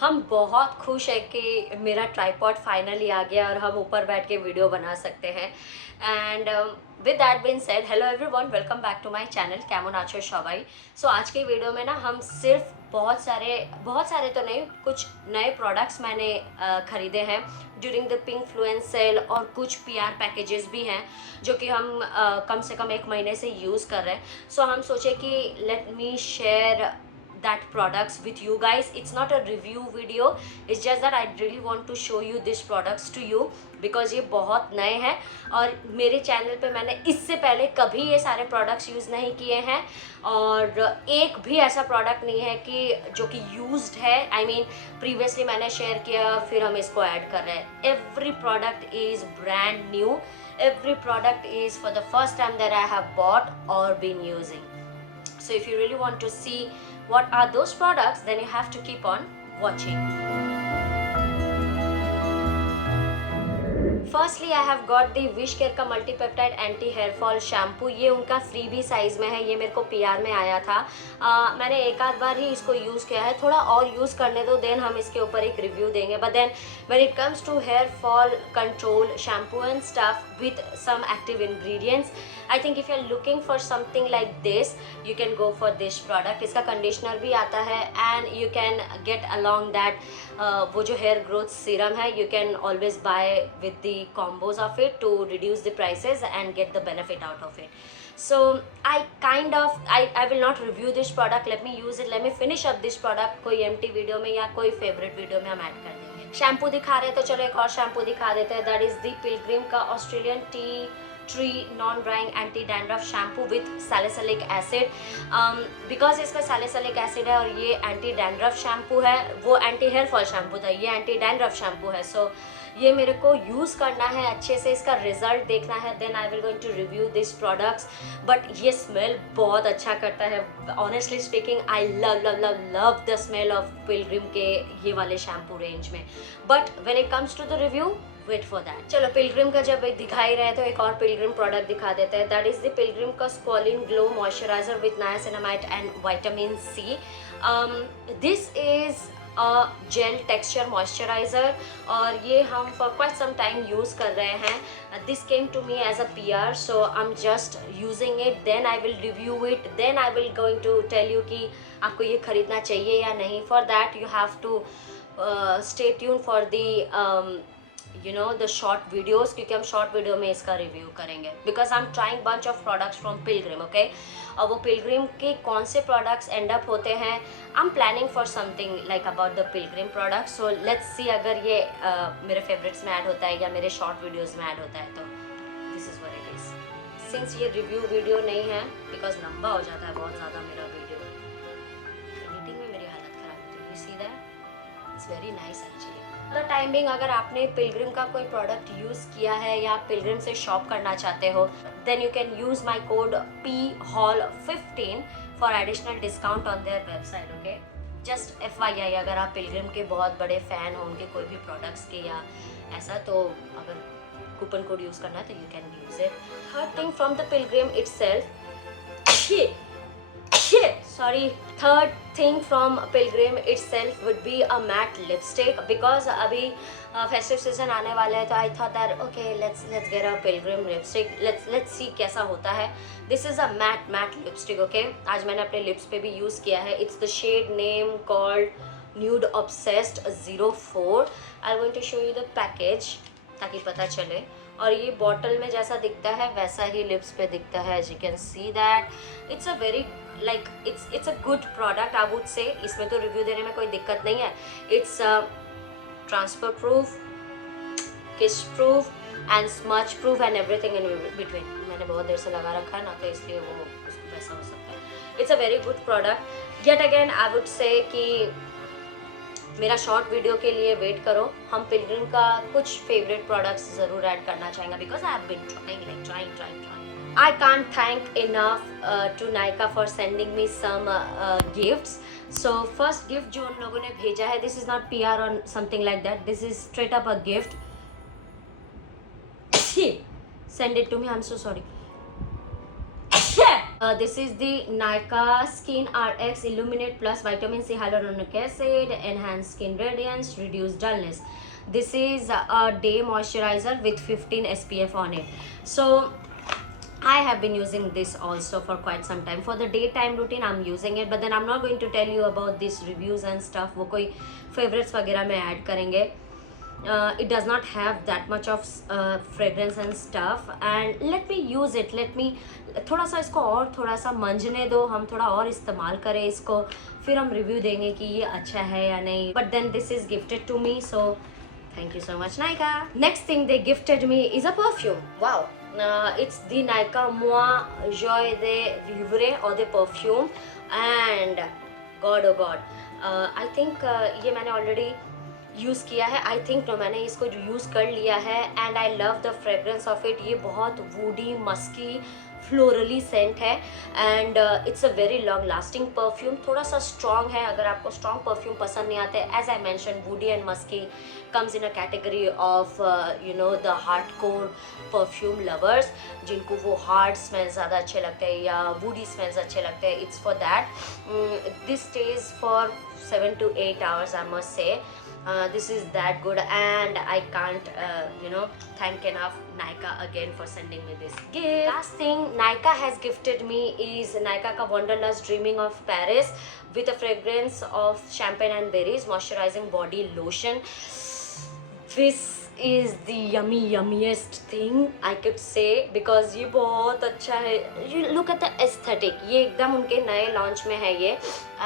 हम बहुत खुश है कि मेरा ट्राइपॉड फाइनली आ गया और हम ऊपर बैठ के वीडियो बना सकते हैं। And with that been said, hello everyone, welcome back to my channel कैमन आचो शवाई। सो आज के वीडियो में ना हम सिर्फ बहुत सारे तो नहीं, कुछ नए प्रोडक्ट्स मैंने ख़रीदे हैं during the pink fluence sale, और कुछ पीआर पैकेजेस भी हैं जो कि हम कम से कम 1 महीने से यूज़ कर रहे हैं। सो हम सोचे कि let me share that products with you guys. It's not a review video, it's just that I really want to show you these products to you because ये बहुत नए हैं और मेरे चैनल पे मैंने इससे पहले कभी ये सारे प्रोडक्ट्स यूज़ नहीं किए हैं और एक भी ऐसा प्रोडक्ट नहीं है कि जो कि यूज्ड है। आई मीन प्रीवियसली मैंने शेयर किया, फिर हम इसको ऐड कर रहे हैं। Every product is brand new, every product is for the first time that I have bought or been using. So if you really want to see what are those products, then you have to keep on watching. Firstly I have got the wish care का मल्टीपेप्टाइड anti hair fall shampoo. ये उनका freebie size में है, ये मेरे को PR में आया था। मैंने एक आध बार ही इसको यूज़ किया है, थोड़ा और यूज़ करने दो, देन हम इसके ऊपर एक रिव्यू देंगे। But then when it comes to hair fall control shampoo and stuff with some active ingredients, I think if you are looking for something like this, you can go for this product. इसका conditioner भी आता है and you can get along that वो जो hair growth serum है, you can always buy with the combos of it to reduce the prices and get the benefit out of it. So I will not review this product, let me use it, let me finish up this product। कोई empty video में या कोई favourite video में हम add कर देंगे। Shampoo दिखा रहे हैं तो चलो एक और शैम्पू दिखा देते हैं। दैट इज़ दी पिलग्रिम का Australian tea tree non drawing anti dandruff shampoo with salicylic acid. Because इसका सैलिसिलिक एसिड है और ये एंटी डैंड्रफ शैम्पू है, वो एंटी हेयर फॉल शैम्पू था, ये एंटी डैंड्रफ शैम्पू है। सो ये मेरे को यूज़ करना है, अच्छे से इसका रिजल्ट देखना है, then I will going to review this products. But ये स्मेल बहुत अच्छा करता है। Honestly speaking, I love love love love the smell of Pilgrim के ये वाले शैम्पू रेंज में। But when it comes to the review, wait for that. चलो पिलग्रिम का जब दिखा ही रहे तो एक और पिलग्रिम प्रोडक्ट दिखा देते हैं। दैट इज़ द पिलग्रिम का squalane glow moisturiser with niacinamide and vitamin C. This is gel texture moisturiser और ये हम for quite some time use कर रहे हैं। This came to me as a PR, so I am just using it, then I will review it, then I will going to tell you कि आपको ये खरीदना चाहिए या नहीं। For that you have to stay tune for the you know the short videos, क्योंकि हम short video में इसका रिव्यू करेंगे। Because I am trying bunch of products from Pilgrim, okay. और वो पिलग्रिम के कौन से प्रोडक्ट्स एंड अप होते हैं, I am planning for something like about the Pilgrim product. So let's see अगर ये मेरे फेवरेट्स में ऐड होता है या मेरे शॉर्ट वीडियोज़ में ऐड होता है, तो this is what it is. Since ये रिव्यू वीडियो नहीं है, बिकॉज लंबा हो जाता है बहुत ज़्यादा मेरा वीडियो, एडिटिंग में मेरी हालत ख़राब होती है। You see that, it's very nice actually. Timing, अगर आपने पिलग्रिम का कोई प्रोडक्ट यूज़ किया है या आप पिलग्रिम से शॉप करना चाहते हो, then you can use my code PHAL15 for additional discount on their website, okay. Just FYI, अगर आप पिलग्रिम के बहुत बड़े फ़ैन हो उनके कोई भी प्रोडक्ट्स के या ऐसा, तो अगर कूपन कोड यूज़ करना है तो you can use it. Third thing from the Pilgrim itself, sorry, third thing from Pilgrim itself would be a matte lipstick, because अभी festive season आने वाला है, तो I thought that okay, let's get a Pilgrim lipstick, let's see कैसा होता है। This is a matte lipstick, okay। आज मैंने अपने लिप्स पे भी यूज़ किया है। It's the shade name called Nude Obsessed 04। I'm going to show you the package ताकि पता चले। और ये बॉटल में जैसा दिखता है वैसा ही लिप्स पे दिखता है, as you can see that. It's a very like it's a good product, I would say. इसमें तो रिव्यू देने में कोई दिक्कत नहीं है। इट्स ट्रांसफर प्रूफ, किस proof and smudge proof and everything in between. मैंने बहुत देर से लगा रखा है ना, तो इसलिए वो उसको वैसा हो सकता है। It's a very good product. Yet again I would से कि मेरा शॉर्ट वीडियो के लिए वेट करो। हम पिलग्रिम का कुछ फेवरेट प्रोडक्ट्स ज़रूर ऐड करना चाहेंगे, because I have been trying. I can't thank enough to Nykaa for sending me some gifts. So first gift जो उन लोगों ने भेजा है, this is not PR or something like that, this is straight up a gift. Send it to me, I'm so sorry. This is the Nykaa Skin RX Illuminate Plus Vitamin C Hyaluronic Acid, enhance skin radiance, reduce dullness. This is a day moisturizer with 15 SPF on it. So I have been using this also for quite some time. For the daytime routine I'm using it, but then I'm not going to tell you about these reviews and stuff. वो कोई favorites वगैरह में add करेंगे. It does not have that much of fragrance and stuff, and let me use it. Let me थोड़ा सा इसको और थोड़ा सा मंजने दो, हम थोड़ा और इस्तेमाल करें इसको, फिर हम रिव्यू देंगे कि ये अच्छा है या नहीं. But then this is gifted to me, so thank you so much Nykaa. Next thing they gifted me is a perfume. Wow. It's the Nykaa Moi Joie de Vivre or the perfume, and God oh God, I think ये मैंने already use किया है. आई think मैंने इसको use कर लिया है, and I love the fragrance of it. ये बहुत वूडी मस्की फ्लोरली सेंट है, and it's a very long lasting perfume. थोड़ा सा स्ट्रॉन्ग है. अगर आपको स्ट्रॉन्ग परफ्यूम पसंद नहीं आते, as I mention woody and musky comes in a category of the hardcore perfume lovers, जिनको वो हार्ड स्मेल ज़्यादा अच्छे लगते हैं या वूडी स्मेल्स अच्छे लगते हैं. It's for that. This stage for 7 to 8 hours, I must say. This is that good, and I can't thank enough Nykaa again for sending me this gift. Last thing Nykaa has gifted me is Nykaa ka Wanderlust Dreaming of Paris with a fragrance of champagne and berries moisturizing body lotion. This is the yummiest thing I could say, because ये बहुत अच्छा है. You look at the aesthetic. ये एकदम उनके नए launch में है ये,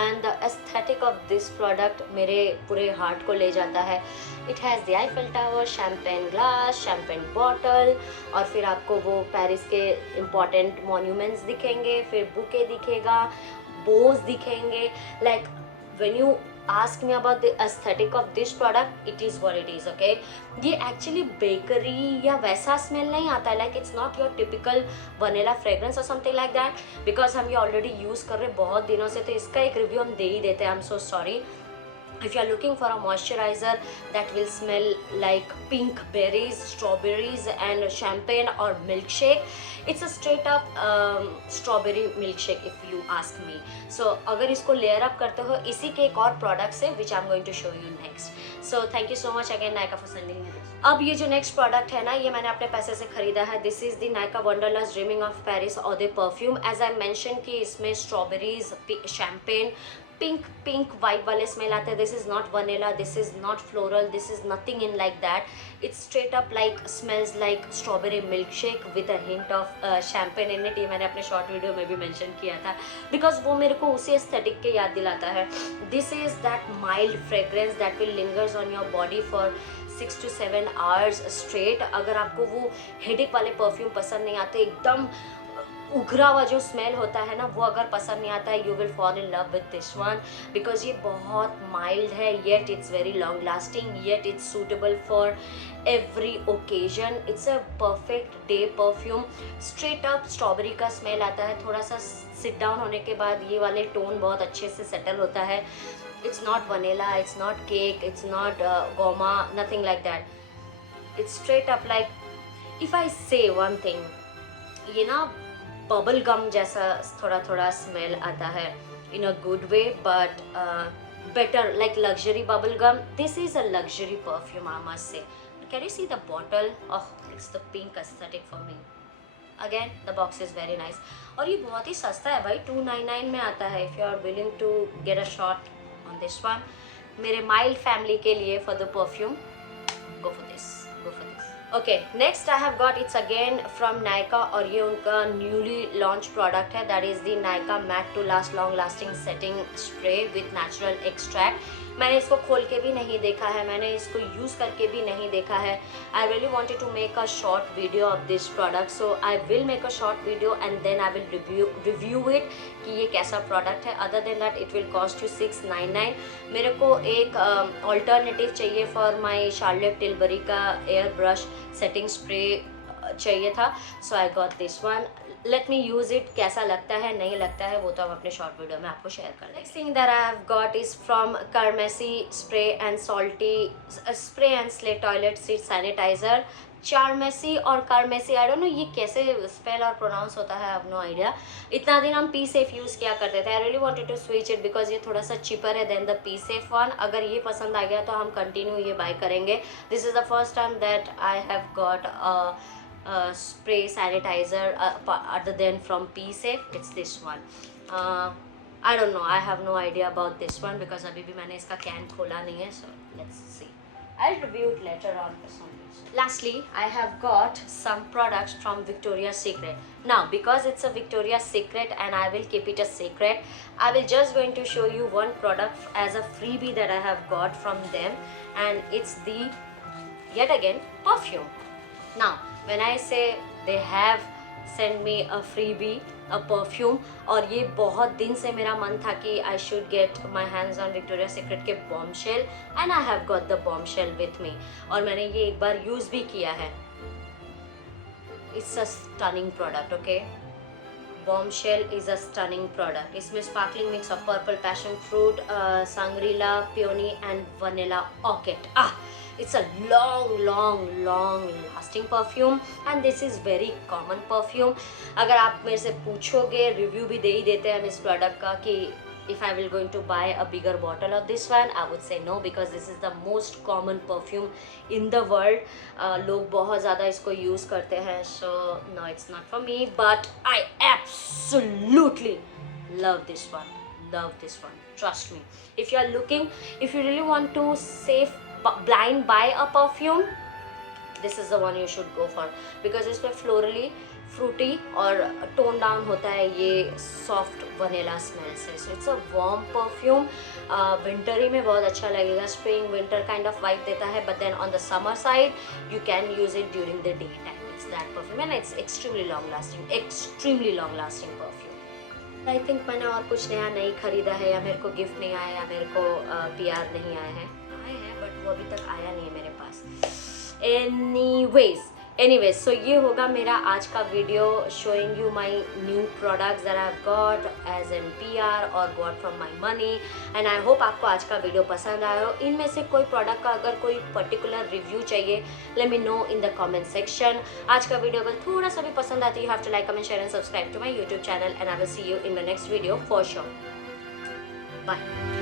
and the aesthetic of this product मेरे पूरे हार्ट को ले जाता है. It has the Eiffel Tower, champagne glass, champagne bottle, और फिर आपको वो पेरिस के important monuments दिखेंगे, फिर बुके दिखेगा, बोस दिखेंगे. Like when you ask me about the aesthetic of this product, it is what it is. Okay, ये actually bakery या वैसा smell नहीं आता है. Like it's not your typical vanilla fragrance or something like that, because हम ये already use कर रहे हैं बहुत दिनों से, तो इसका एक review हम दे ही देते हैं. I'm so sorry. If you are looking for a moisturizer that will smell like pink berries, strawberries and champagne or milkshake, it's a straight up strawberry milkshake if you ask me. So अगर इसको layer up करते हो इसी के एक और product से, which I'm going to show you next. So thank you so much again Nykaa for sending me this. अब ये जो next product है ना, ये मैंने अपने पैसे से खरीदा है. This is the Nykaa Wanderlust Dreaming of Paris Eau de Perfume. As I mentioned कि इसमें strawberries, champagne, पिंक वाइब वाले स्मेल आते हैं. This is not vanilla, this is not floral, this is nothing in like that. It's straight up like smells like strawberry milk shake with a hint of champagne in it. ये मैंने अपने short video में भी mention किया था, because वो मेरे को उसी एस्थेटिक के याद दिलाता है. This is that mild fragrance that will lingers on your body for 6 to 7 hours straight. अगर आपको वो हेडेक वाले परफ्यूम पसंद नहीं आते, एकदम उघरा हुआ जो स्मेल होता है ना, वो अगर पसंद नहीं आता है, you will fall in love with this one, because ये बहुत माइल्ड है, yet it's very long lasting, yet it's suitable for every occasion. It's a perfect day perfume. Straight up strawberry का स्मेल आता है. थोड़ा सा सिट डाउन होने के बाद ये वाले टोन बहुत अच्छे से सेटल होता है. It's not vanilla, it's not cake, it's not Goma, nothing like that. It's straight up like, if I से वन थिंग, ये ना बबल गम जैसा थोड़ा थोड़ा स्मेल आता है, in a good way, but better, like luxury bubble gum. This is a luxury perfume, I must say. Can you see the bottle? Oh, it's the pink aesthetic for me. Again the box is very nice, और ये बहुत ही सस्ता है भाई, 299 में आता है. If you are willing to get a shot on this one, मेरे माइल्ड फैमिली के लिए for the perfume, go for this. Okay, next I have got, it's again from Nykaa, और ये उनका newly launched product है. That is the Nykaa Matte to Last Long Lasting Setting Spray with Natural Extract. मैंने इसको खोल के भी नहीं देखा है, मैंने इसको यूज़ करके भी नहीं देखा है. I really wanted to make a short video of this product, so I will make a short video and then I will review it कि ये कैसा प्रोडक्ट है. Other than that it will cost you 699. मेरे को एक alternative चाहिए for my Charlotte Tilbury का air brush setting spray चाहिए था, so I got this one. Let me use it. कैसा लगता है नहीं लगता है वो तो हम अपने शॉर्ट वीडियो में आपको शेयर कर. Next thing that I have got is from Carmesy spray and salty spray and slay toilet seat sanitizer Charmacy और कारमेसी, आई डोंट नो ये कैसे स्पेल और प्रोनाउंस होता है, अब नो आइडिया। इतना दिन हम पी सेफ यूज़ किया करते थे। I really wanted to switch it because ये थोड़ा सा चीपर है then the P safe one. अगर ये पसंद आ गया तो हम कंटिन्यू ये बाय करेंगे। This is the first time that I have got spray sanitizer other than from P-Safe. It's this one. I don't know, I have no idea about this one because अभी भी मैंने इसका can खोला नहीं है, so let's see. I'll review it later on for some reason. Lastly, I have got some products from Victoria's Secret. Now, because it's a Victoria's Secret and I will keep it a secret, I will just going to show you one product as a freebie that I have got from them, and it's the yet again perfume. Now, when I say they have sent me a freebie, a perfume, और ये बहुत दिन से मेरा मन था कि I should get my hands on Victoria's Secret के Bombshell, and I have got the Bombshell with me, और मैंने ये एक बार यूज़ भी किया है। It's a stunning product, okay? Bombshell is a stunning product. इसमें sparkling mix of purple passion fruit, sangrila, peony and vanilla orchid. It's a long lasting perfume and this is very common perfume. अगर आप मेरे से पूछोगे, review भी दे ही देते हैं हम इस प्रोडक्ट का कि if I will going to buy a bigger bottle of this one, I would say no because this is the most common perfume in the world. लोग बहुत ज़्यादा इसको यूज़ करते हैं, so no, it's not for me, but I absolutely love this one. Trust me. If you are looking, if you really want to save blind buy a perfume, this is the one you should go for because इसमें florally fruity और tone down होता है ये soft vanilla smell से। So it's a warm perfume. Wintery में बहुत अच्छा लगेगा, spring winter kind of vibe देता है, but then on the summer side you can use it during the day time. It's that perfume and it's extremely long lasting perfume. I think मैंने और कुछ नया नहीं खरीदा है या मेरे को गिफ्ट नहीं आया या मेरे को PR नहीं आए हैं, बट वो अभी तक आया नहीं है मेरे पास। एनीवेज सो ये होगा मेरा आज का video showing you my new products that I have got as an PR और got from my money, and I hope आपको आज का वीडियो पसंद आया हो। इनमें से कोई प्रोडक्ट का अगर कोई पर्टिकुलर रिव्यू चाहिए, let me know in the comment section. आज का वीडियो अगर थोड़ा सा भी पसंद आता है, you have to like, comment, share and subscribe to my YouTube channel, and I will see you in the next video for sure. Bye.